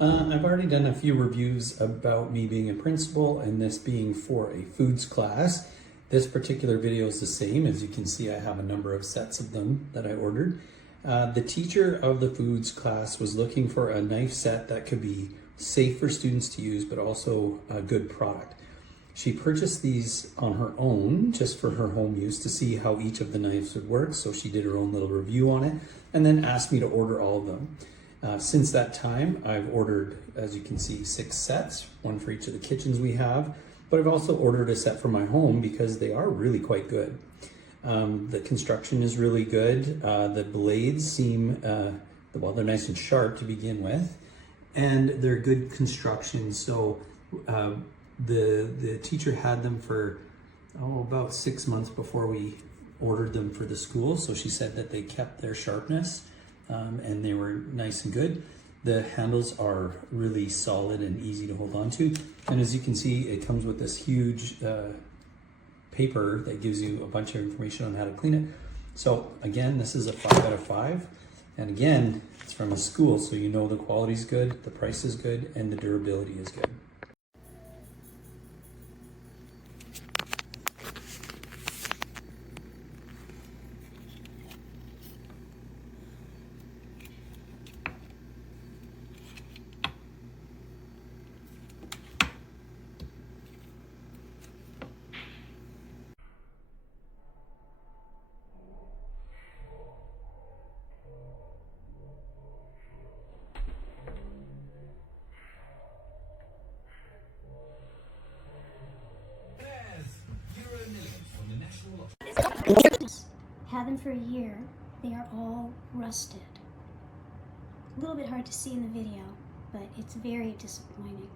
I've already done a few reviews about me being a principal and this being for a foods class. This particular video is the same. As you can see, I have a number of sets of them that I ordered. The teacher of the foods class was looking for a knife set that could be safe for students to use, but also a good product. She purchased these on her own, just for her home use, to see how each of the knives would work. So she did her own little review on it and then asked me to order all of them. Since that time, I've ordered, as you can see, 6 sets, one for each of the kitchens we have, but I've also ordered a set for my home because they are really quite good. The construction is really good. The blades seem, well, they're nice and sharp to begin with, and they're good construction. So the teacher had them for, about 6 months before we ordered them for the school. So she said that they kept their sharpness. And they were nice and good. The handles are really solid and easy to hold on to. And as you can see, it comes with this huge paper that gives you a bunch of information on how to clean it. So again, this is a 5 out of 5. And again, it's from a school, so you know the quality's good, the price is good, and the durability is good. Had them for a year. They are all rusted. A little bit hard to see in the video, but it's very disappointing.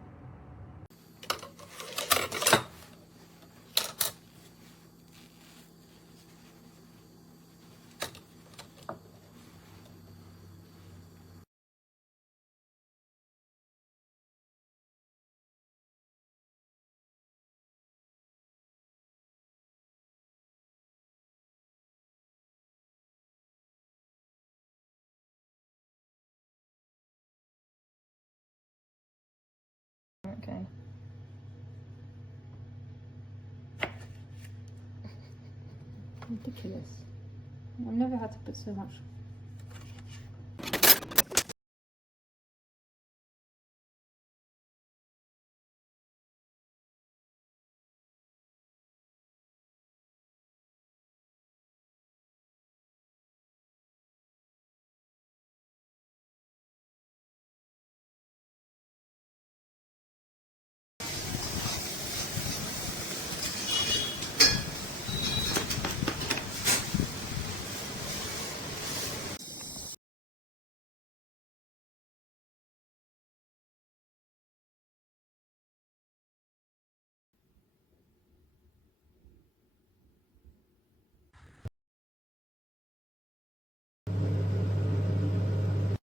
Okay. Ridiculous. I've never had to put so much